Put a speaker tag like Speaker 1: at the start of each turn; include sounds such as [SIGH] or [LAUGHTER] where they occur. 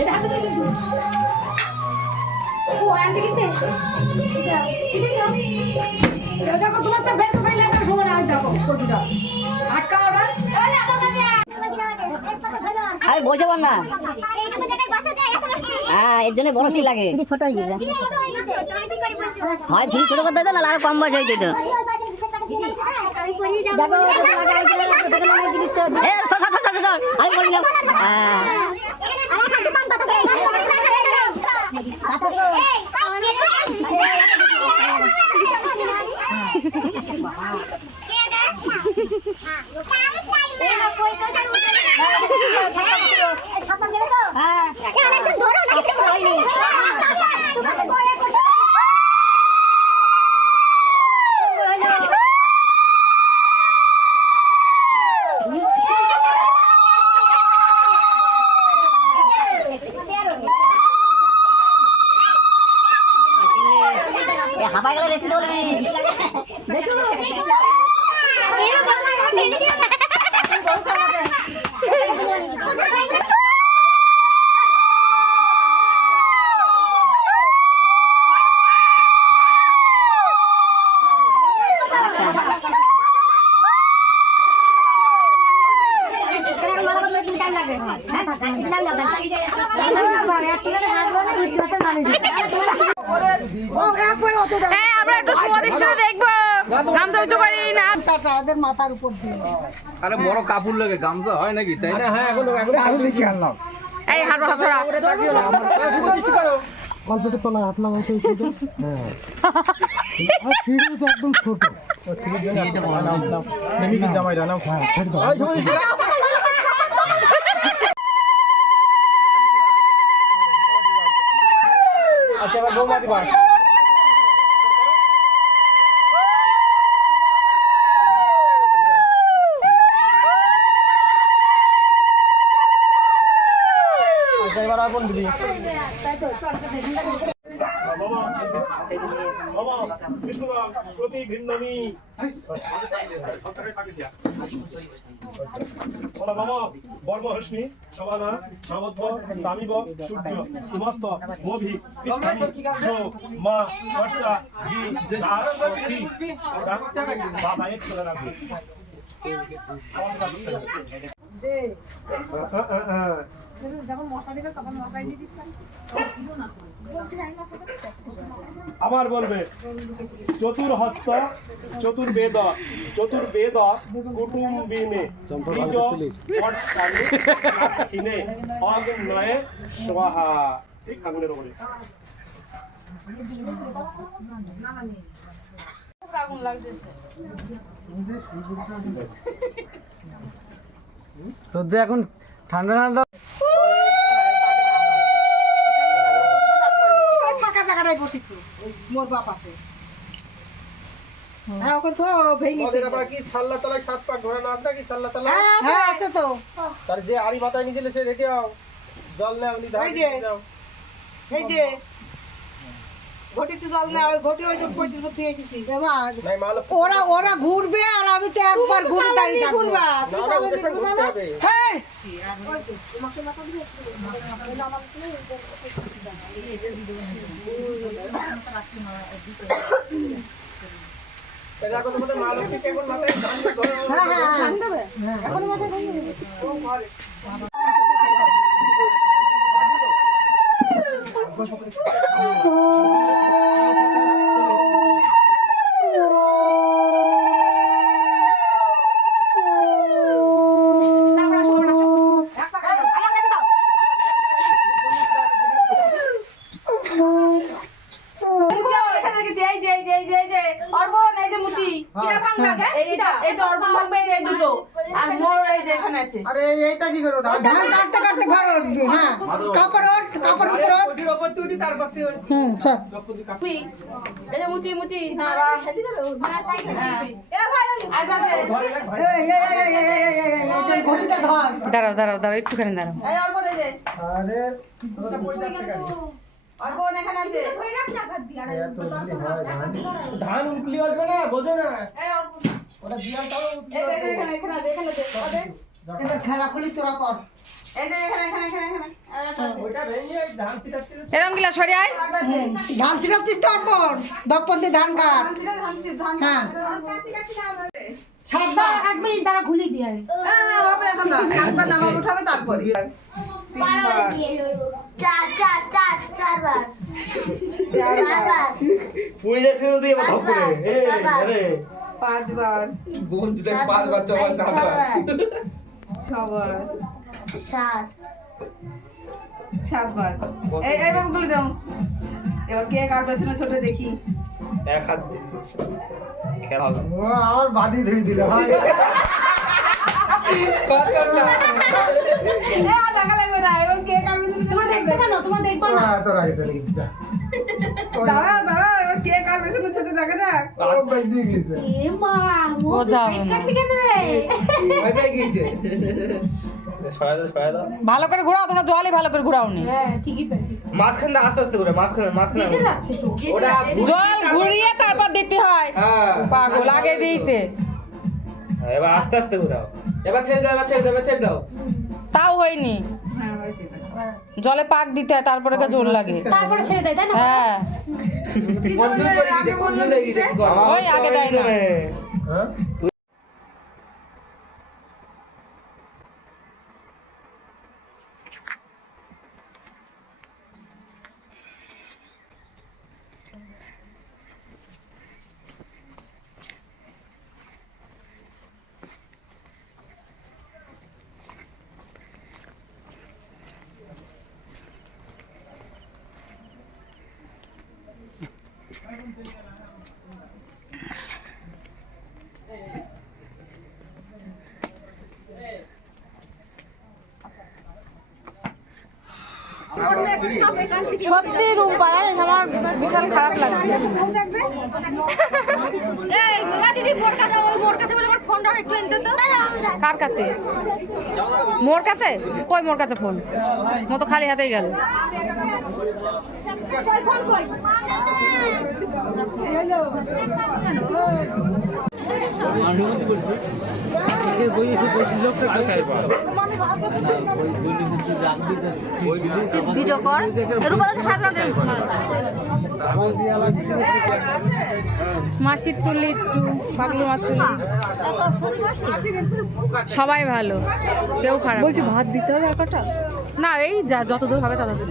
Speaker 1: এটা হাতে দিয়ে কিন্তু ও আনতে গেছে ঠিক আছে এ দেখো তোমার তো পাইলে একটা সময় না। দেখো কোটিটা আটকা ওরা আরে
Speaker 2: বসে বল না হ্যাঁ এর জন্য বড় কি লাগে?
Speaker 3: ছোট হয়ে গেছে।
Speaker 2: হয় ফিরি ছোট করতে হতো না আরও কম বয়স হয়ে যেত। আমি বলি না। হ্যাঁ। হাঁপায় গেলে রেসিতে বলবি [LAUGHS]
Speaker 4: দেখো। আমরা একটু সুমদৃষ্টিটা দেখব। গামছা উঁচু করি না তাদের মাথার উপর দিয়ে
Speaker 5: আরে বড় কাপড় লাগে গামছা হয় নাকি তাই? আরে হ্যাঁ
Speaker 4: এখন আমি দেখি
Speaker 6: আনলাম। এই হাট হাতড়া গল্পটা তোলা হাত লাগাই তো হ্যাঁ। আচ্ছা ভবাম বিষ্ণুবাম প্রতি ভিন্নমি। বলা, মম বর্ম
Speaker 7: হস্মি সমানা নবদ্ব তামিব সূর্য সমস্ত, মভি কৃষ্ণামি যো মা বর্ষা ঘি ধার শক্তি বাবা, এক চলে রাখবে। আবার বলবে চতুর হস্ত চতুর বেদ চতুর বেদ কুটুম্বিনে অগ্নয়ে স্বাহা। ঠিক আগুনের ওপরে আগুন লাগছে
Speaker 5: তোর যে এখন ঠান্ডা ঠান্ডা
Speaker 4: ফাঁকা জায়গাটায় বসেছি মোর বাপ আছে। হ্যাঁ ওখানে তো ভেঙে
Speaker 7: আবার কি ছাল্লা তলায় সাত পাক ঘোরা না আছে কি ছাল্লা তলায়?
Speaker 4: হ্যাঁ আছে তো।
Speaker 7: তার যে আড়ি মাথায় নিয়ে দিলে সে রেডি হও জল নেও নি
Speaker 4: এই যে। এই যে। ঘটিতে জল না ঘটি ওই তো
Speaker 7: পঁচিশ বছর
Speaker 4: ওরা ওরা ঘুরবে আর আমি তো একবার ঘুরে দাঁড়িয়ে
Speaker 7: এখন মাথায়
Speaker 4: দেবে? [LAUGHS] এই যে এই যে অর্পণ এই যে মুচি কিরা ভাঙবা এইটা এটা অর্পণ ভাঙবে এই দুটো আর মোর এই যে এখানে আছে
Speaker 6: আরে এইটা কি করো ধান
Speaker 4: কাটতে কাটতে ঘর হ্যাঁ কাপড় ওট কাপড় উপর ওট
Speaker 7: ওটির উপর তুই
Speaker 4: হুম
Speaker 7: স্যার
Speaker 4: তুমি এই যে মুচি মুচি হ্যাঁ রাখ সাইডে দাও
Speaker 6: না সাইডে এ ভাই আর দাদা এই এই এই এই এই এই ঘটিটা ধর
Speaker 4: দাঁড়াও দাঁড়াও দাঁড়াও একটুখানি দাঁড়াও
Speaker 6: এই
Speaker 7: অর্পণ এই যে আরে
Speaker 4: কি করতে পড়ে এখানে আছে?
Speaker 6: ধান? উতলি আসবে না বোঝো না।
Speaker 4: এই
Speaker 6: ওটা দিয়াল তাও উতলি
Speaker 4: এখানে এখানে এখানে আছে ওদের
Speaker 3: খেলা খুলি তোরা কর।
Speaker 4: এই যে এখানে এখানে এখানে এখানে। আর একটা আছে।
Speaker 6: ওইটা ভেঙে ওই ধান পিটাতে
Speaker 1: এরম গিলা সরে আয়।
Speaker 3: ধান ছিটাচ্ছিস তো অর্পণ ধান কাট। হ্যাঁ।
Speaker 1: এক মিনিট খুলি দিয়ে।
Speaker 4: হ্যাঁ, হ্যাঁ, হবে এখন না। উঠাবে তারপরে।
Speaker 6: পুরি যাচ্ছে না তুই এবার ধপ করে।
Speaker 4: পাঁচবার।
Speaker 5: বোন যদি পাঁচবার ছবার সাতবার।
Speaker 4: ছবার।
Speaker 2: সাত।
Speaker 4: সাতবার। এই এইবার বলে দাও এবার কে কার পেছনে ছোট দেখি।
Speaker 6: এক হাত খেলা ও আমার বাদি ধুই দিল
Speaker 3: ভালো করে ঘোরাও তোমরা জলই ভালো করে ঘোরাও নি।
Speaker 1: হ্যাঁ
Speaker 6: মাঝখান দিয়ে আস্তে আস্তে করে মাঝখানে মাঝখানে
Speaker 3: জল ঘুরিয়ে তারপর দিতে হয়।
Speaker 5: হ্যাঁ।
Speaker 3: পাগল আগে দিয়েছে।
Speaker 6: এবার আস্তে আস্তে ঘোরাও।
Speaker 5: এবার ছেড়ে দাও এবার ছেড়ে দাও এবার ছেড়ে দাও।
Speaker 3: তাও হয়নি।
Speaker 4: হ্যাঁ।
Speaker 3: জলে পাক দিতে হয় তারপরে গা জোর লাগে।
Speaker 1: তারপরে ছেড়ে দেয় তাই না?
Speaker 3: হ্যাঁ।
Speaker 5: কি?
Speaker 3: ওই আগে দেয় না।
Speaker 1: সত্যি রুম্পা জানিস আমার বিশাল খারাপ লাগছে। দিদি বোরকা মোর কাছে বলে ফোনটা একটু এনে তো? কার কাছে? মোর কাছে? কই মোর কাছে ফোন? মো তো খালি হাতেই গেল। ফোন কই? ভিডিও কর। রূপা মাসির তুলি একটু পাগলু মাছ তুলি। সবাই ভালো কেউ খারাপ বলছি ভাত দিতে হবে একটা না এই যা যত দূর হবে তত দূর